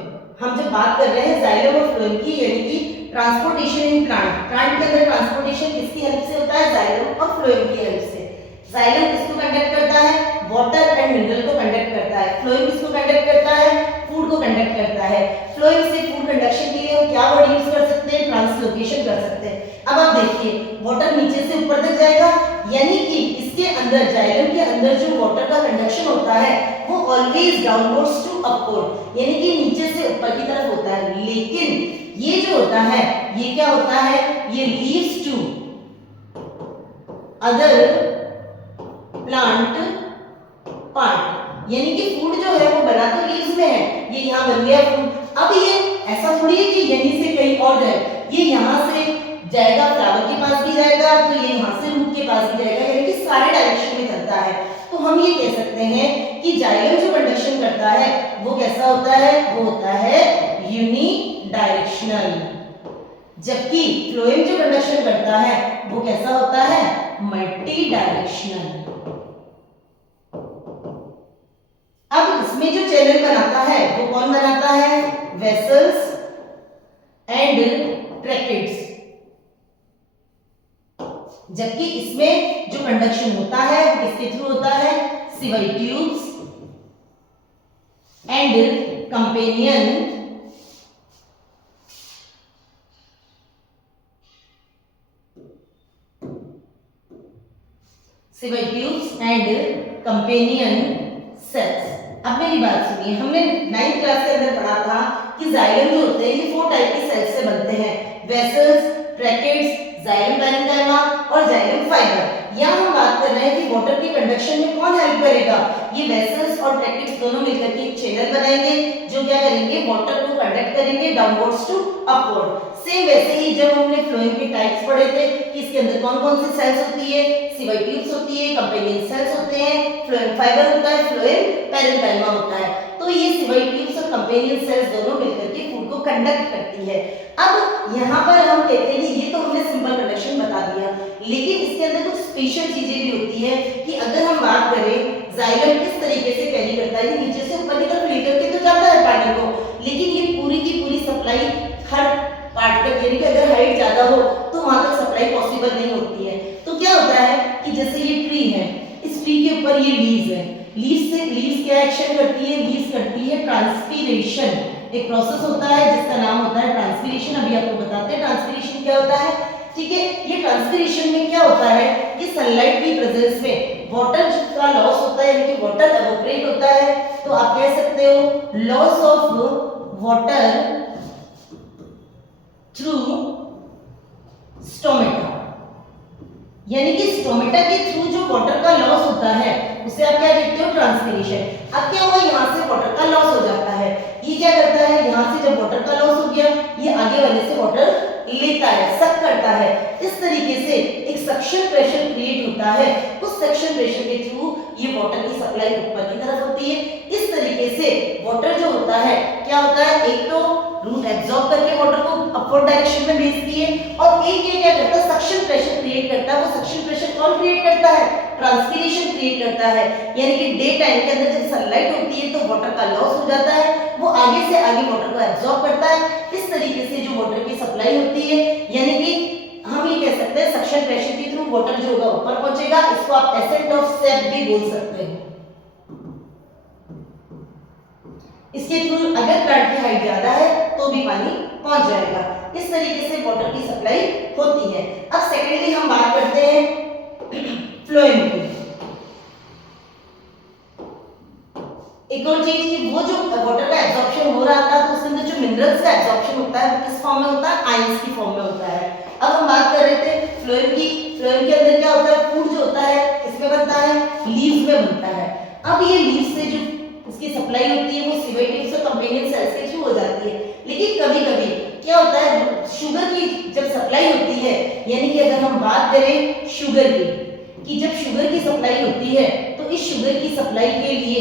हम जब बात कर रहे हैं जाइलम और फ्लोएम की, यानी कि ट्रांसपोर्टेशन इन प्लांट, प्लांट के अंदर ट्रांसपोर्टेशन किसकी हेल्प से होता है, जाइलम और फ्लोएम की हेल्प से। जाइलम किसको कंडक्ट करता है, वाटर एंड मिनरल को कंडक्ट करता है। फ्लोएम किसको कंडक्ट करता है, फूड को कंडक्ट करता है। फ्लोएम से फूड कंडक्शन के लिए हम क्या वर्ड यूज कर सकते हैं, ट्रांसलोकेशन कर सकते हैं। अब आप देखिए, वाटर नीचे से ऊपर तक जाएगा, यानी कि इसके अंदर, जाइलम के अंदर जो वाटर का कंडक्शन होता है वो ऑलवेज डाउनवर्ड्स टू अपवर्ड, यानी कि नीचे से ऊपर की तरफ होता है। लेकिन ये जो होता है, ये क्या होता है, ये leaves to other plant part, यानी कि फूड जो है वो बना तो लीव्स में है, ये यहाँ बन गया फूड। अब ये ऐसा थोड़ी है कि यहीं से कहीं और जाए, ये यहाँ से जाएगा, फ्लावर के पास भी जाएगा, तो ये यहाँ से रूट के पास भी जाएगा, यानी कि सारे डायरेक्शन में चलता है। तो हम ये कह सकते हैं कि जाइलम जो कंडक्शन करता है वो कैसा होता है, वो होता है यूनी डायरेक्शनल, जबकि फ्लोएम जो कंडक्शन करता है वो कैसा होता है, मल्टी डायरेक्शनल। अब चैनल बनाता है वो कौन बनाता है? Vessels and tracheids. जबकि इसमें जो कंडक्शन होता है वो किसके थ्रू होता है? Sieve tubes and companion sieve tubes and companion cells. अब मेरी बात सुनिए, हमने 9th क्लास के अंदर पढ़ा था कि जाइलम जो होते हैं ये 4 टाइप के सेल्स से बनते हैं, वेसल्स, ट्रैकेट्स, जाइलम पैरेन्काइमा और जाइलम फाइबर। यहाँ हम बात कर रहे हैं कि वाटर के कंडक्शन में कौन हेल्प करेगा? ये वेसल्स और ट्रैकेट्स दोनों मिलकर के एक चैनल बनाएंगे जो क्या करेंगे? वाटर को कंडक्ट करेंगे डाउनवर्ड्स टू अपवर्ड। सेम वैसे ही जब हमने फ्लोएम के टाइप्स पढ़े थे कि इसके अंदर कौन कौन सी सेल्स होती है? सिवाई ट्यूब्स होती है, कंपेनियन सेल्स होते हैं, फ्लोएम फाइबर होता है, फ्लोएम पैरेन्काइमा होता है। तो ये सिवाई ट्यूब्स और कंपेनियन सेल्स दोनों मिलकर के फूड को कंडक्ट करती है। अब यहाँ पर हम कहते हैं कि ये तो हमने सिंपल कंडक्शन बता दिया, लेकिन इसके अंदर कुछ स्पेशल चीजें भी होती है कि अगर हम बात करें जाइलम किस तरीके से कैरी करता है, नीचे से ऊपर की तरफ लेकर के तो जाता है पानी को, लेकिन ये पूरी की पूरी सप्लाई हर पार्ट तक, यानी कि अगर हाइट ज्यादा हो तो वहां तक सप्लाई पॉसिबल नहीं होती है। तो क्या होता है कि जैसे ये ट्री है, इस ट्री के ऊपर ये लीव्स है, लीव्स क्या एक्शन करती है? लीव्स करती है ट्रांसपीरेशन। एक प्रोसेस होता है जिसका नाम होता है ट्रांसपीरेशन। अभी आपको बताते हैं ट्रांसपीरेशन क्या होता है। ठीक है, ये ट्रांसपीरेशन में क्या होता है कि सनलाइट की प्रेजेंस में वाटर का लॉस होता है, यानी कि वाटर एवोपरेट होता है। तो आप कह सकते हो loss of water through stomata, यानी कि स्टोमेटा के थ्रू जो वाटर का लॉस होता है उसे आप क्या कहते हो? ट्रांसपीरेशन। अब क्या हुआ, यहाँ से वाटर का लॉस हो जाता है, ये क्या करता है, यहाँ से जब वाटर का लॉस हो गया ये आगे वाले से वाटर लेता है, सक करता है। इस तरीके से एक सक्शन प्रेशर क्रिएट होता है, उस सक्शन प्रेशर के थ्रू ये वाटर की सप्लाई ऊपर की तरफ होती है। इस तरीके से वाटर जो होता है क्या होता है, एक तो रूट एब्जॉर्ब करके वाटर को अपवर्ड डायरेक्शन में भेजती है, और एक ये क्या करता है, सक्शन प्रेशर क्रिएट करता है। वो सक्शन प्रेशर कौन क्रिएट करता है? ट्रांसपीरेशन क्रिएट करता है। यानी कि डे टाइम के अंदर जब सनलाइट होती है तो वाटर का लॉस हो जाता है, वो आगे से आगे वाटर को एब्जॉर्ब करता है। इस तरीके से जो वाटर की सप्लाई होती है, यानी कि हम ये कह सकते हैं सक्शन प्रेशर के थ्रू वाटर जो होगा ऊपर पहुंचेगा। इसको आप एसेंट ऑफ सेप भी बोल सकते हैं। इसके थ्रू अगर प्लांट की हाइट ज्यादा है तो भी पानी पहुंच जाएगा। इस तरीके से वाटर की सप्लाई होती है। अब सेकेंडली हम बात करते हैं फ्लोएम की। एक और चीज कि वो जो वाटर का एब्जॉर्प्शन हो रहा था तो उसके अंदर जो मिनरल्स का एब्जॉर्प्शन होता है वो किस फॉर्म में होता है? आयंस की फॉर्म में होता है। अब हम बात कर रहे थे फ्लोएम की। फ्लोएम के अंदर क्या होता है? फूड जो होता है किसमें बनता है? लीव्स में बनता है। अब ये लीव्स से जो इसकी सप्लाई होती है वो सिवाई ट्यूब्स और कंपेनियन सेल्स के थ्रू हो जाती है। लेकिन कभी-कभी क्या होता है, शुगर की जब सप्लाई होती है, यानी कि अगर हम बात करें शुगर की कि जब शुगर की सप्लाई होती है तो इस शुगर की सप्लाई के लिए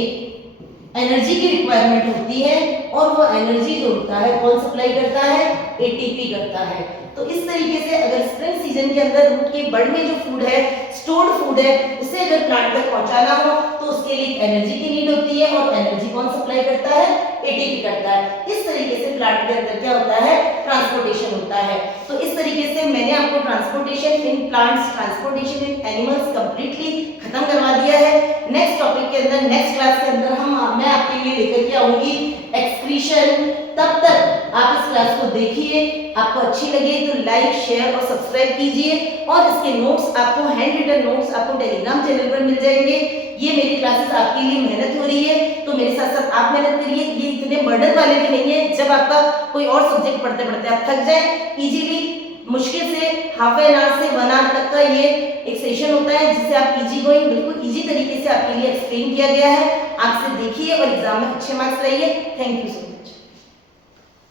एनर्जी की रिक्वायरमेंट होती है, और वो एनर्जी जो होता है कौन सप्लाई करता है? एटीपी करता है। तो इस तरीके से अगर स्प्रिंग सीजन के अंदर रूट के बड में जो फूड है, स्टोर्ड फूड है, उसे अगर प्लांट तक पहुंचाना हो तो उसके लिए एनर्जी की नीड होती है, और एनर्जी कौन सप्लाई करता है? एटीपी करता है। इस तरीके से प्लांट के अंदर क्या होता है? ट्रांसपोर्टेशन होता है। तो इस तरीके से मैंने आपको transportation in plants, transportation in animals completely खत्म करवा दिया है। नेक्स्ट टॉपिक के अंदर, नेक्स्ट क्लास के अंदर मैं आपके लिए लेकर के आऊंगी एक्सक्रीशन। तब तक आप इस क्लास को देखिए, आपको अच्छी लगे तो लाइक, शेयर और सब्सक्राइब कीजिए, और इसके नोट्स आपको, हैंड रिटन नोट्स आपको टेलीग्राम चैनल पर मिल जाएंगे। ये मेरी क्लासेस आपके लिए मेहनत हो रही है तो मेरे साथ साथ आप मेहनत करिए। ये इतने बर्डन वाले भी नहीं है, जब आपका कोई और सब्जेक्ट पढ़ते पढ़ते आप थक जाए, इजीली मुश्किल से हाफ एन आवर से 1 आवर तक का ये एक सेशन होता है जिसे आप इजी गोइंग, बिल्कुल इजी तरीके से आपके लिए एक्सप्लेन किया गया है। आप इसे देखिए और एग्जाम में अच्छे मार्क्स लाइए। Thank you so much.